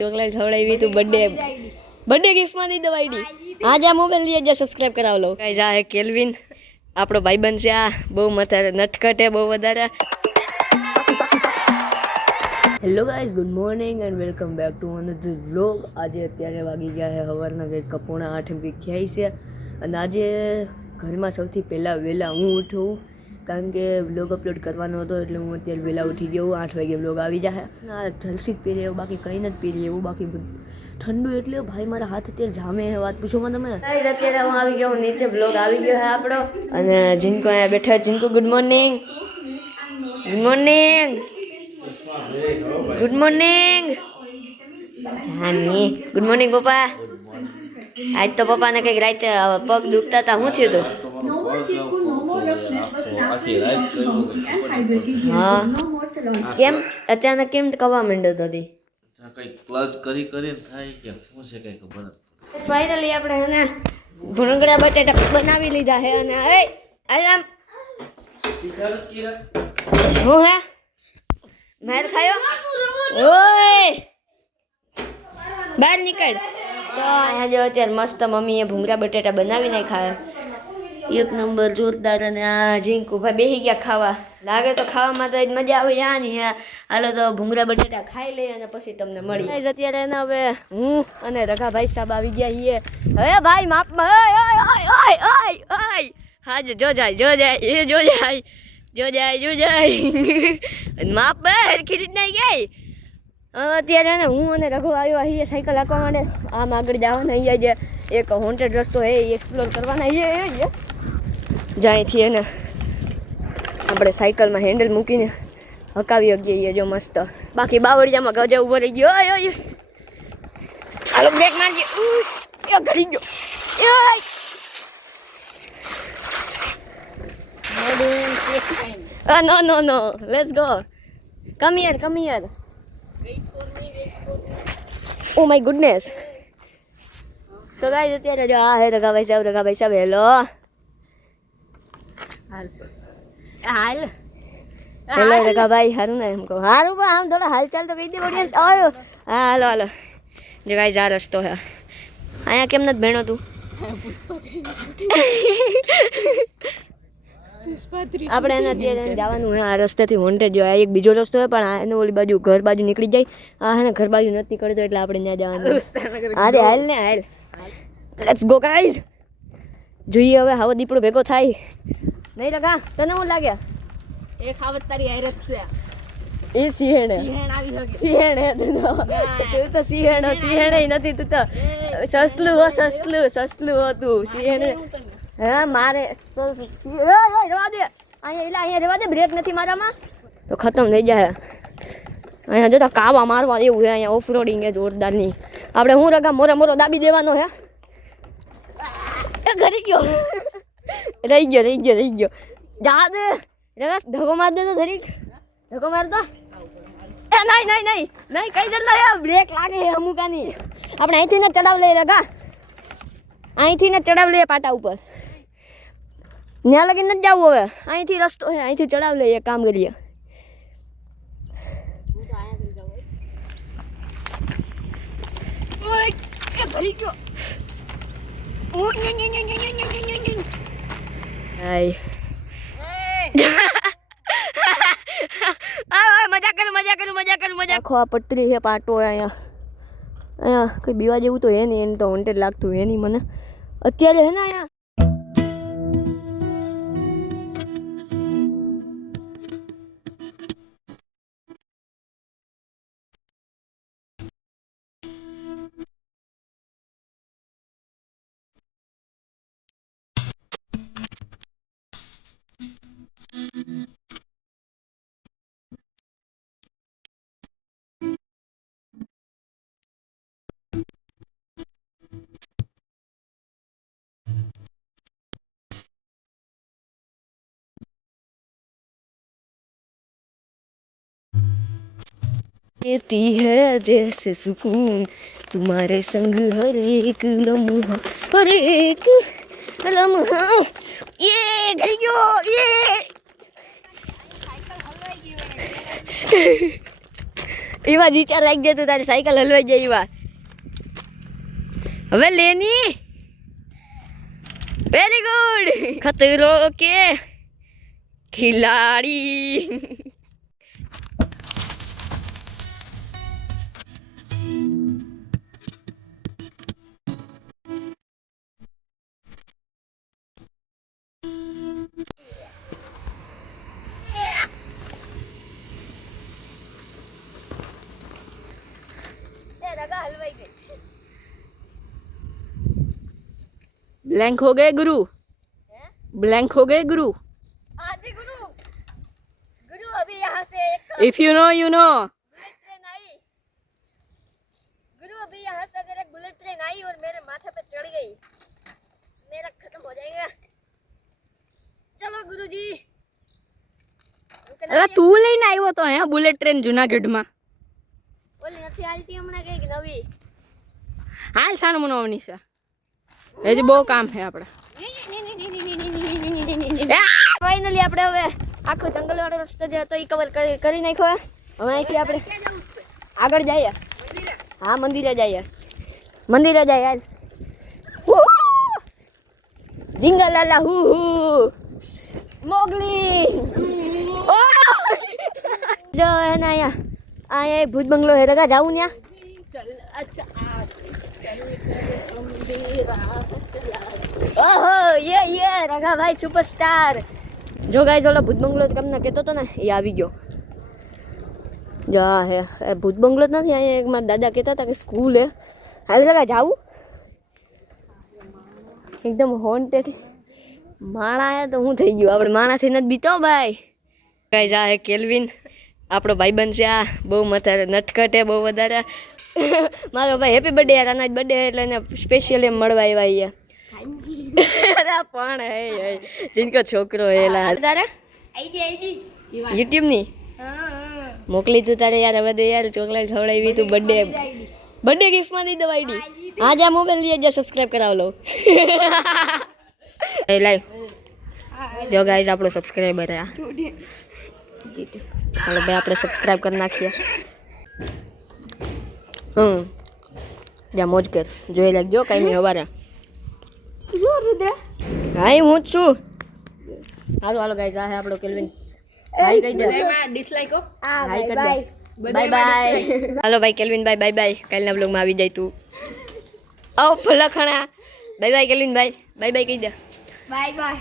Chocolate खवड़ाई तो birthday gift में दी दवाई दी आज आ मोबाइल लिए जा सब्सक्राइब कराव लो गाइस आ है केल्विन આપણો ભાઈબંધ છે આ બહુ મથારે નટખટ હે બહુ વધારે hello guys good morning and welcome back to another vlog આજે અત્યારે વાગી ગયા છે સવારના કંઈક 8:30 એમ કંઈક થયા છે અને આજે ઘરમાં સૌથી પહેલાં વહેલા હું ઉઠું કારણ કે વ્લોગ અપલોડ કરવાનો હતો એટલે હું અત્યારે વહેલા ઉઠી ગયો 8 વાગે વ્લોગ આવી જાય આ જલસી જ પહેરી એવું બાકી કંઈ નથી પહેરી એવું બાકી ઠંડુ એટલે ભાઈ મારા હાથ અત્યારે જામે હે વાત પૂછો મને તમે અત્યારે હું આવી ગયો નીચે વ્લોગ આવી ગયો હે આપણો અને જીनको અહીંયા બેઠા જીनको ગુડ મોર્નિંગ ગુડ મોર્નિંગ જાની ગુડ મોર્નિંગ પપ્પા આજ તો પપ્પાને કંઈક રાતે પગ દુખતા હતા શું થયું હતું હા કેમ અચાનક કેમ કવા માંડ્યો હતો તી કઈ ક્લચ કરીને થાય કે શું છે કઈ ખબર નથી ફાઇનલી આપણે હે ને ભૂંગળા બટેટા બનાવી લીધા હે અને એ આરામ હું હે માર ખાયો ઓય બહાર નીકળ તો અહીંયા જો અત્યારે મસ્ત મમ્મીએ ભૂંગળા બટેટા બનાવી નાખ્યા એક નંબર જોરદાર અને આ જીંકુ ભાઈ બેસી ગયા ખાવા લાગે તો ખાવામાં તો મજા આવે યા નહીં હાલો તો ભૂંગળા બટેટા ખાઈ લઈએ અને પછી તમને મળી અત્યારે એને હવે હું અને રઘાભાઈ સાહેબ આવી ગયા છીએ હવે ભાઈ માપમાં હા જો જાય અને માપ હરખી રીતના ગઈ અત્યારે ને હું અને રઘુ આવ્યો અહીંયા સાયકલ હાંકવા માટે આમ આગળ જવાના અહીંયા જે એક હોન્ટેડ રસ્તો હે એ એક્સપ્લોર કરવાના અહીંયા જ્યાંથી એને આપણે સાયકલમાં હેન્ડલ મૂકીને હકાવી શકીએ જો મસ્ત બાકી બાવળિયામાં ગજા ઉભો રહી ગયો હાલો બ્રેક મારજે ઘરી ગયો no let's go come here oh my goodness so guys અત્યારે જો આ હે રઘાભાઈ સાહેબ હેલો હાલ હેલો રઘાભાઈ હારું ને એમ કહો હારું બા આમ થોડા હાલચાલ તો કહી દે ઓડિયન્સ આવ્યો હા હાલો જો ગાઈસ આ રસ્તો હે અહીંયા કેમ નથી ભેણો તું આપણે એને અત્યારે જવાનું હે આ રસ્તેથી હોન્ટેડ જો એક બીજો રસ્તો હોય પણ એને ઓલી બાજુ ઘર બાજુ નીકળી જાય આ હે ને ઘર બાજુ નથી નીકળતો એટલે આપણે ત્યાં જવાનું હા હાલ ને હાલ લેટ્સ ગો ગાઈઝ જોઈએ હવે હાવો દીપડો ભેગો થાય નહીં રગા તને શું લાગે એક ખાવત તારી હેરત છે એ સિંહણ આવી શકે સિંહણ હે તું તો સિંહણ નથી તું તો સસલું હો તું સિંહણ હા મારે રવા દે અહીંયા રવા દે બ્રેક નથી મારામાં તો ખતમ થઈ જાય અહીંયા જોતા કાવા મારવા એવું છે અહીંયા ઓફ રોડિંગ એ જોરદારની આપણે હું રગા મોરો દાબી દેવાનો હે ઘરી ગયો રહી ગયો જા દે રગા ધક્કો માર દે તો ધરીક ધક્કો મારતો એ નહીં કઈ જલ્લા બ્રેક લાગે હે અમુકાની આપણે અહીંથી ને ચડાવ લઈએ રગા અહીંથી ને ચડાવ લઈએ પાટા ઉપર ત્યાં લગી નથી જવું હવે અહીંથી રસ્તો છે અહીંથી ચડાવ લઈએ કામ કરીએ મજા આખો આ પટરી છે પાટો અહીંયા કઈ બીવા જેવું તો હે નહીં એને તો હોન્ટેડ લાગતું હે નહીં મને અત્યારે હે ને અહીંયા देती है जैसे सुकून तुम्हारे संग हर एक लम्हा ये घड़ी गयो ये એમાં જ વિચાર લાગી જતો તારી સાયકલ હલવાઈ જાય એવા. હવે લેની વેરી ગુડ. ખતરો કે ખિલાડી. ब्लैंक हो गए गुरु. ब्लैंक हो गए गुरु. आजी गुरु गुरु अभी यहाँ से एक if you know you know. Bullet train आई गुरु अभी यहाँ से अगर एक बुलेट ट्रेन आई और मेरे माथे पे चढ़ गई मेरा खत्म हो जाएगा चलो गुरुजी અલા તું લઈને આવ્યો તો હે બુલેટ ટ્રેન જુનાગઢમાં. ઓલી નથી હાલતી હમણાં કઈક નવી હાલ સાનું મનાવવાની છે હજી બહુ કામ છે આપણે. ફાઇનલી આપણે હવે આખો જંગલવાળો રસ્તો જે હતો એ કવર કરી નાખ્યો. હવે અહીંથી આપણે આગળ જઈએ. હા મંદિરે જઈએ. મંદિરે જઈએ યાર. જીંગલાલા હુ હુ મોગલી. જો હે ને અહીંયા એક ભૂત બંગલો હે રગા જાવું ત્યાં. ઓહો ये रगा भाई सुपरस्टार. जो गाइस ओला भूत बंगलो તમને કહેતો તો ને એ આવી ગયો. જા હે ભૂત બંગલો જ નથી. અહીંયા એક મારા દાદા કહેતા હતા કે સ્કૂલ હે. હાલ રગા જાવું. એકદમ હોન્ટેડ માણા હે તો હું થઈ ગયું. આપણે માણાથી નથી બીતો ભાઈ. ગાઈસ આ હે કેલ્વિન આપણો ભાઈબંધ છે. આ બહુ મથારે નટખટ હે બહુ વધારે. મારો ભાઈ હેપી બર્થડે યાર. આના બર્થડે એટલે એને સ્પેશિયલ એમ મળવા આવ્યા અહીંયા. અરે પણ હે જીનકો છોકરો હેલા તારે आईडी યુટ્યુબ ની મોકલી તું તારે યાર. હવે દે યાર ચોકલેટ ખવડાવી તું. બર્થડે ગિફ્ટ માં દઈ દો આઈડી. હા જા મોબાઈલ લઈ જા સબસ્ક્રાઇબ કરાવ લો. એ લાઈવ જો ગાઈસ આપણો સબસ્ક્રાઇબર આ હાલો ભાઈ આપણે સબસ્ક્રાઇબ કરી નાખીએ. જા મોજ કર જોઈ લાગજો કાંઈ હવારે. હા હું જ છું. હાલો હાલો ગાઈસ આ હે આપણો કેલ્વિન. હાઈ કહી દે ડિસલાઈક હો. હાઈ કરી દે બાય બાય. હાલો ભાઈ કેલ્વિન ભાઈ બાય બાય. કાલના બ્લોગમાં આવી જાય તું. ઓ ભલખણા બાય બાય કેલ્વિન ભાઈ. બાય બાય કહી દે. बाय बाय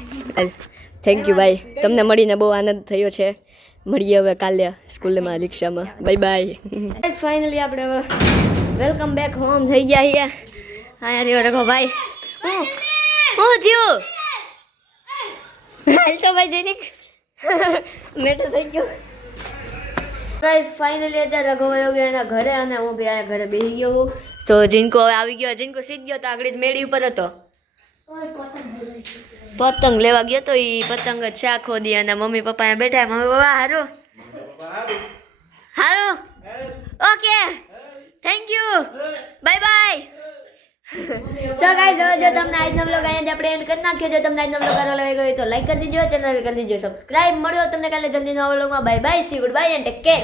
થેન્ક યુ ભાઈ. તમને મળીને બહુ આનંદ થયો છે. મળીએ હવે કાલે સ્કૂલમાં રિક્ષામાં. Bye bye. ફાઇનલી આપણે હવે વેલકમ બેક હોમ થઈ ગયા છીએ. હા રહ્યો રખો ભાઈ. હું થયું હાલ તો ભાઈ જરીક મેટર થઈ ગયો. ગાઈસ ફાઇનલી અત્યારે રઘો વયો ગયો એના ઘરે અને હું બી આ ઘરે બેસી ગયો હું. તો જીનકો આવી ગયો. જીનકો સીધ ગયો તો આગળ જ મેળી ઉપર હતો. પતંગ લેવા ગયો તો એ પતંગ જ છે આખો દી. અને મમ્મી પપ્પા અહીંયા બેઠા. મમ્મી પપ્પા હારું હારું okay thank you bye bye. So guys જો તમને આજનો વ્લોગ અહીંયા આપણે એન્ડ કરી નાખ્યો. જો તમને આજનો વ્લોગ સારો લાગ્યો તો લાઈક કરી દીજો. ચેનલ કરી દીજો સબસ્ક્રાઇબ. મળ્યો તમને કાલે જલ્દી નવા વ્લોગમાં. Bye bye see good bye and take care.